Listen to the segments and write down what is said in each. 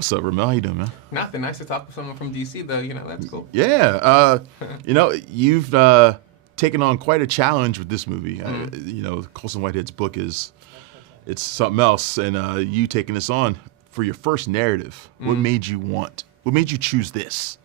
What's up, RaMell? How you doing, man? Nothing. Nice to talk with someone from DC, though. That's cool. Yeah, you've taken on quite a challenge with this movie. Colson Whitehead's book it's something else, and you taking this on for your first narrative. What made you choose this?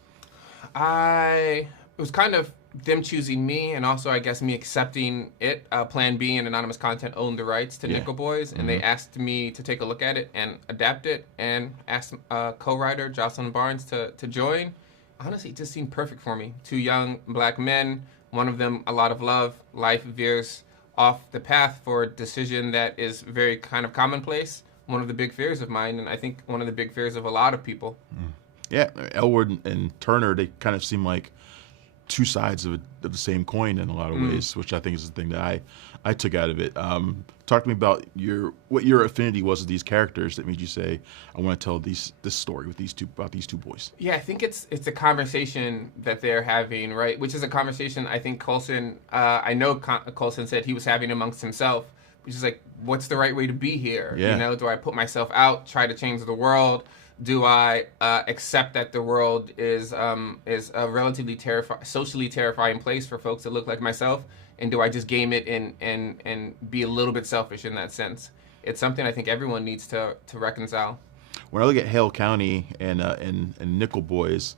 It was kind of them choosing me, and also I guess me accepting it. Plan B and Anonymous Content owned the rights to Nickel Boys, and they asked me to take a look at it and adapt it, and asked co-writer Jocelyn Barnes to join. Honestly, it just seemed perfect for me. Two young black men, one of them a lot of love. Life veers off the path for a decision that is very kind of commonplace. One of the big fears of mine, and I think one of the big fears of a lot of people. Yeah, Elwood and Turner, they kind of seem like two sides of the same coin in a lot of ways, which I think is the thing that I took out of it. Talk to me about what your affinity was with these characters that made you say, I want to tell this story with about these two boys. Yeah, I think it's a conversation that they're having, right? Which is a conversation I think Coulson, Coulson said he was having amongst himself, which is like, what's the right way to be here? Yeah. Do I put myself out, try to change the world? Do I accept that the world is a relatively socially terrifying place for folks that look like myself? And do I just game it and be a little bit selfish in that sense? It's something I think everyone needs to reconcile. When I look at Hale County and Nickel Boys,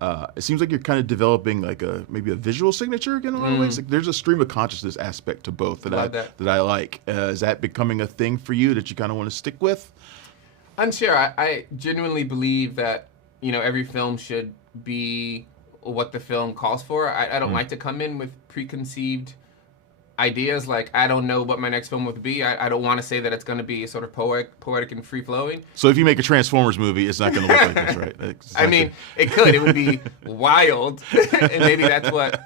it seems like you're kind of developing like maybe a visual signature in a lot of ways. Like there's a stream of consciousness aspect to both that I like. Is that becoming a thing for you that you kind of want to stick with? Unsure. I genuinely believe that every film should be what the film calls for. I don't like to come in with preconceived ideas. Like, I don't know what my next film would be. I don't want to say that it's going to be sort of poetic and free flowing. So if you make a Transformers movie, it's not going to look like this, right? I mean, it could. It would be wild, and maybe that's what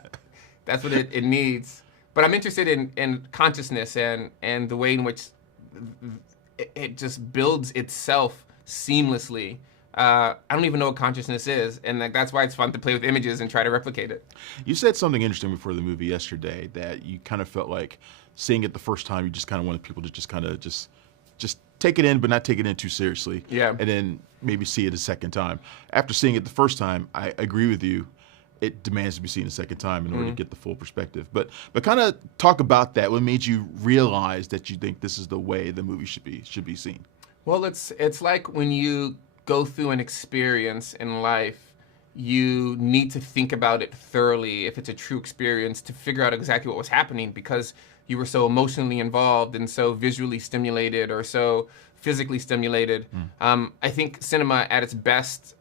it needs. But I'm interested in consciousness and the way in which it just builds itself seamlessly. I don't even know what consciousness is, and that's why it's fun to play with images and try to replicate it. You said something interesting before the movie yesterday, that you kind of felt like seeing it the first time, you just kind of wanted people to just take it in, but not take it in too seriously. Yeah. And then maybe see it a second time. After seeing it the first time, I agree with you. It demands to be seen a second time in order to get the full perspective. But kind of talk about that. What made you realize that you think this is the way the movie should be seen? Well, it's like when you go through an experience in life, you need to think about it thoroughly if it's a true experience to figure out exactly what was happening, because you were so emotionally involved and so visually stimulated or so physically stimulated. I think cinema at its best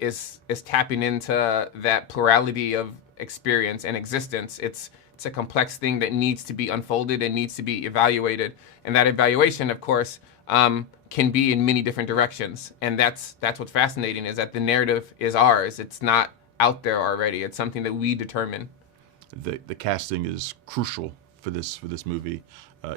is tapping into that plurality of experience and existence. It's a complex thing that needs to be unfolded and needs to be evaluated, and that evaluation, of course, can be in many different directions. And that's what's fascinating, is that the narrative is ours. It's not out there already. It's something that we determine. The casting is crucial for this movie.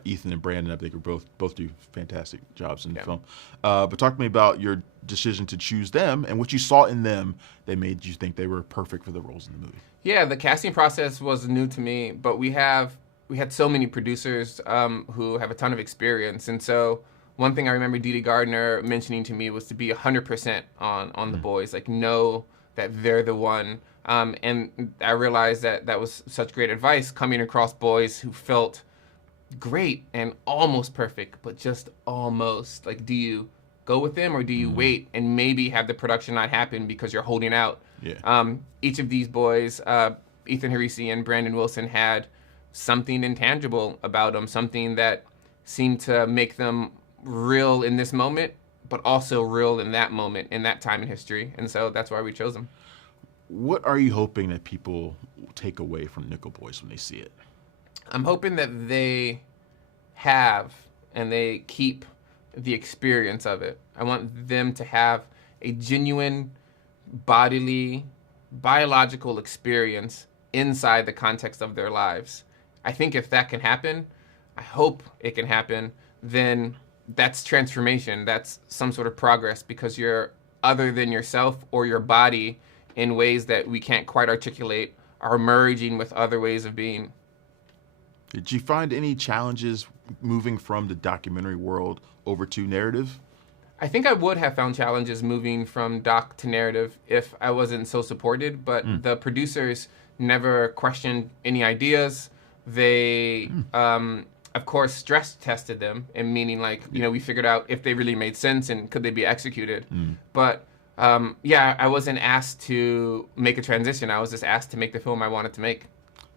Ethan and Brandon, I think, are both do fantastic jobs in the film. But talk to me about your decision to choose them and what you saw in them that made you think they were perfect for the roles in the movie. Yeah, the casting process was new to me, but we had so many producers who have a ton of experience, and so one thing I remember Dee Dee Gardner mentioning to me was to be 100% on the boys, like know that they're the one. And I realized that was such great advice, coming across boys who felt great and almost perfect, but just almost. Like, do you go with them or do you wait and maybe have the production not happen because you're holding out? Yeah. Each of these boys, Ethan Harisi and Brandon Wilson, had something intangible about them, something that seemed to make them real in this moment, but also real in that moment, in that time in history. And so that's why we chose them. What are you hoping that people take away from Nickel Boys when they see it? I'm hoping that they have and they keep the experience of it. I want them to have a genuine bodily, biological experience inside the context of their lives. I think if that can happen, I hope it can happen, then that's transformation. That's some sort of progress, because you're other than yourself or your body in ways that we can't quite articulate, are merging with other ways of being. Did you find any challenges moving from the documentary world over to narrative? I think I would have found challenges moving from doc to narrative if I wasn't so supported, but the producers never questioned any ideas. They, of course, stress tested them, and meaning like, we figured out if they really made sense and could they be executed. But yeah, I wasn't asked to make a transition. I was just asked to make the film I wanted to make.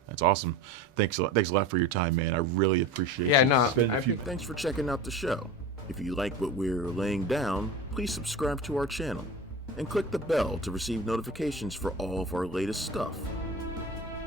That's awesome. Thanks a lot. Thanks a lot for your time, man. I really appreciate Yeah, you no, spending a few. Thanks for checking out the show. If you like what we're laying down, please subscribe to our channel and click the bell to receive notifications for all of our latest stuff.